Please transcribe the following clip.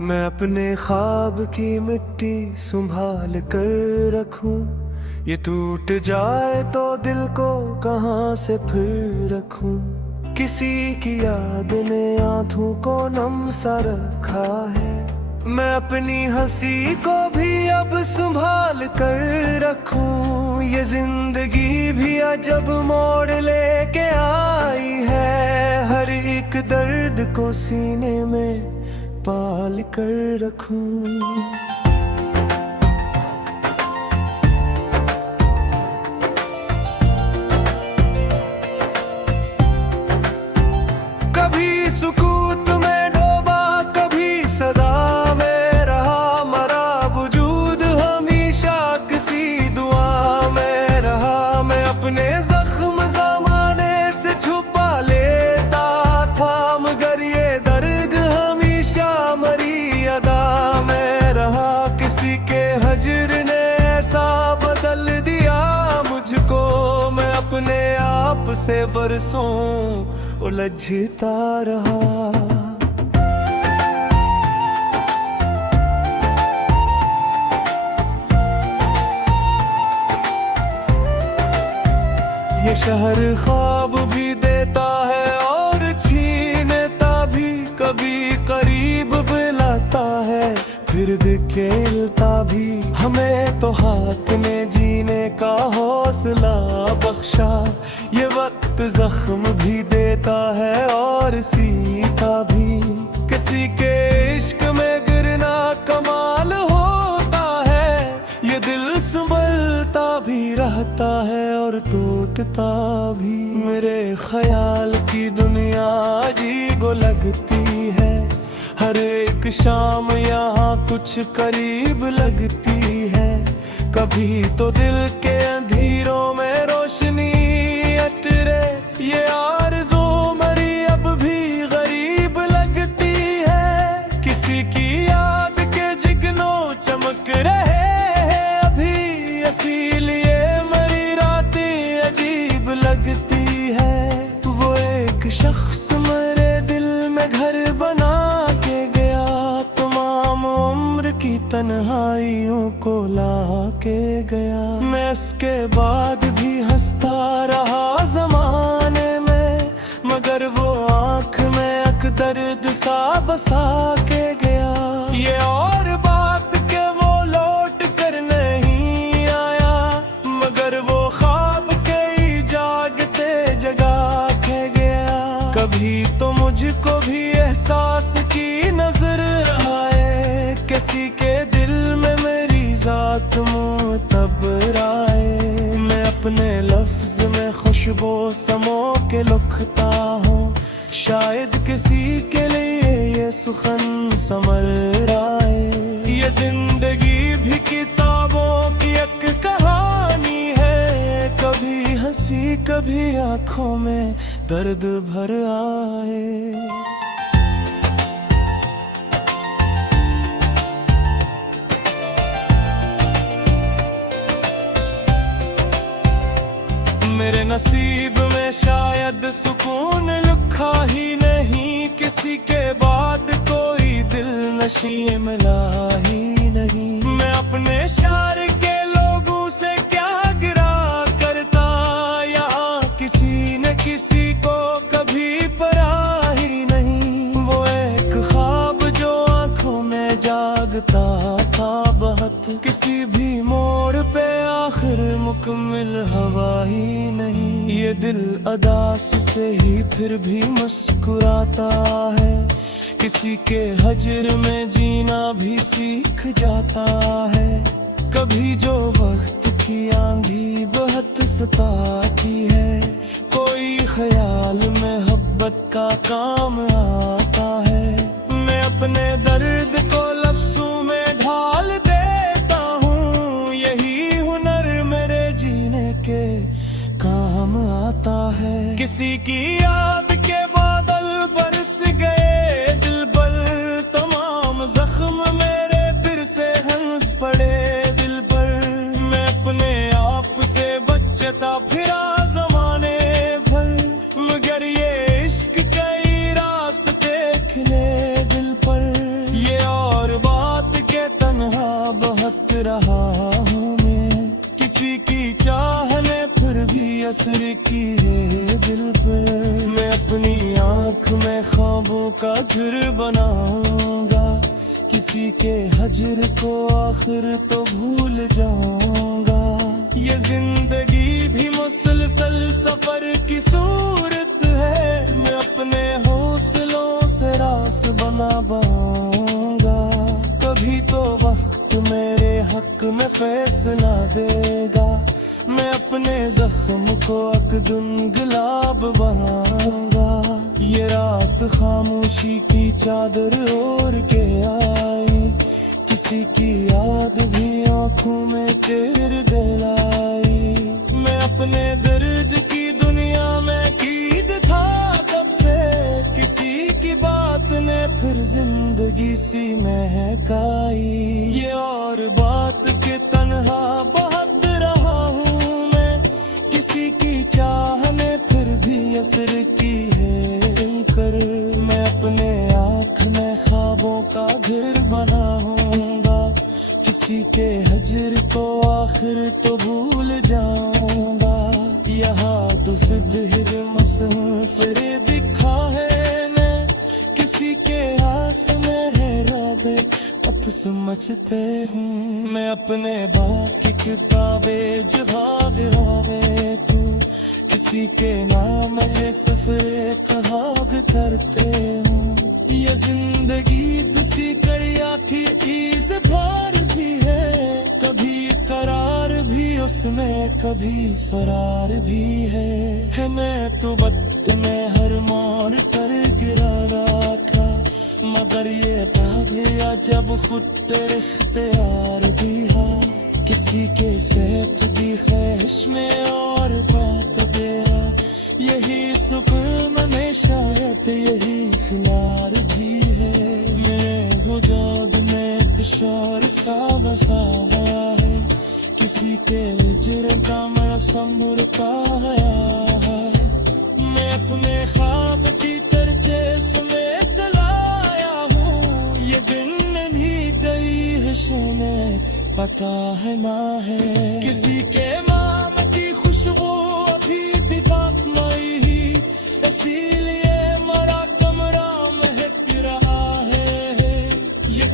मैं अपने ख्वाब की मिट्टी संभाल कर रखूं, ये टूट जाए तो दिल को कहां से फिर रखूं। किसी की याद ने आंखों को नम सा रखा है, मैं अपनी हंसी को भी अब संभाल कर रखूं। ये जिंदगी भी अजब मोड़ लेके आई है, हर एक दर्द को सीने में पाल कर रखूं। कभी सुकूत में डूबा, कभी सदा में रहा मरा, वजूद हमेशा किसी दुआ में रहा। मैं अपने जख्म ज़माने से छुपा लेता था, मगर ये दर्द हमेशा मरी अदा में रहा। किसी के हजर ने ऐसा बदल दिया मुझको, मैं अपने आप से बरसों उलझता रहा। ये शहर ख्वाब भी देता है और छीनता भी, कभी करीब बुलाता है फिर धकेलता भी। हमें तो हाथ ने जीने का हौसला बख्शा, ये वक्त जख्म भी देता है और सीता भी। किसी के इश्क में गिरना कमाल होता है, ये दिल संभलता भी रहता है और टूटता भी। मेरे ख्याल की दुनिया अजीब लगती है, हर एक शाम यहाँ कुछ करीब लगती है। कभी तो दिल के अंधेरों में रोशनी अटरे, ये आरज़ू मरी अब भी गरीब लगती है। किसी की याद के जिगनों चमक रहे हैं अभी, इसीलिए मरी रातें अजीब लगती है। वो एक शख्स मेरे दिल में घर बना के गया, तमाम उम्र की तन्हाइयों को ला के गया। मैं इसके बाद भी हंसता रहा ज़माने में, मगर वो आँख में अक दर्द सा बसा के गया। ये और बात के वो लौट कर नहीं आया, मगर वो ख्वाब के ही जागते जगा के गया। कभी तो मुझको भी एहसास की नजर आए, किसी के दिल में मेरी जात मुतबर आए। मैं अपने लफ्ज में खुशबू समो के लुकता हूँ, शायद किसी के लिए ये सुखन समर आए। ये जिंदगी भी किताबों की एक कहानी है, कभी हंसी कभी आंखों में दर्द भर आए। मेरे नसीब में शायद सुकून लिखा ही नहीं, किसी के बाद कोई दिल नशी मिला ही नहीं। मैं अपने शहर के लोगों से क्या गिरा करता, यहाँ किसी न किसी को कभी परा ही नहीं। वो एक ख्वाब जो आंखों में जागता था बहुत, किसी भी मोड़ पे आखिर मुकम्मिल हवा ही नहीं। ये दिल अदास से ही फिर भी मुस्कुराता है, किसी के हजर में जीना भी सीख जाता है। कभी जो वक्त की आंधी बहुत सताती है, कोई ख्याल में मोहब्बत का काम आता है। मैं अपने दर्द को लफ्ज़ों में ढाल देता हूँ, यही हुनर मेरे जीने के काम आता है। किसी की याद के बादल बरस गए दिल पर, तमाम जख्म मेरे फिर से हंस पड़े दिल पर। मैं अपने आप से बचता फिरा ज़माने भर, मगर ये इश्क कई रास्ते खिले दिल पर। ये और रहा हूँ मैं, किसी की चाहने फिर भी असर की है दिल पर। मैं अपनी आँख में ख्वाबों का घर बनाऊंगा, किसी के हजर को आखिर तो भूल जाऊंगा। ये जिंदगी भी मुसलसल सफर की सूरत है, मैं अपने हौसलों से रास बना पाऊंगा। कभी तो वक्त मेरे हक में फैसला देगा, मैं अपने जख्म को अकदुन गुलाब बनाऊंगा। ये रात खामोशी की चादर ओढ़ के आई, किसी की याद भी आंखों में तेरे दिलाई। मैं अपने दर्द की दुनिया में कीद था तब से, किसी की बात ने फिर जिंदगी सी महकाई। ये और बात के तन्हा बहुत रहा हूँ मैं, किसी की चाहने फिर भी असर की है कर। मैं अपने आँख में ख्वाबों का घर बनाऊंगा, किसी के हजर को आखिर तो भूल जाऊंगा। यहाँ तो सिद्ध मसफरे दिखा है मैं, किसी के आस में है राबे अब समझते हूँ। मैं अपने बाकी किताबें जवाब रावे तू, किसी के नाम है सफरे कहाग करते हूँ। ये जिंदगी किसी करिया थी इस बार भी है, कभी करार भी उसमें कभी फरार भी है। मैं तो वक्त में हर मोड़ पर गिरा रहा था, मगर ये पा गया जब खुद तेरे इख्तियार भी है। किसी के सेहत की ख्वाहिश में और बात गया, यही सुकून में शायद यही खिलार भी है। मैं वजूद में तुषार सा बसा है, किसी के लिजर का मौसम पाया है। मैं अपने ख्वाब की तरजे समेत लाया हूँ, ये दिन नहीं गई है सुने पता है ना है। किसी के नाम की खुशबू अभी भी तक नहीं, इसीलिए मरा कमरा महक रहा है। ये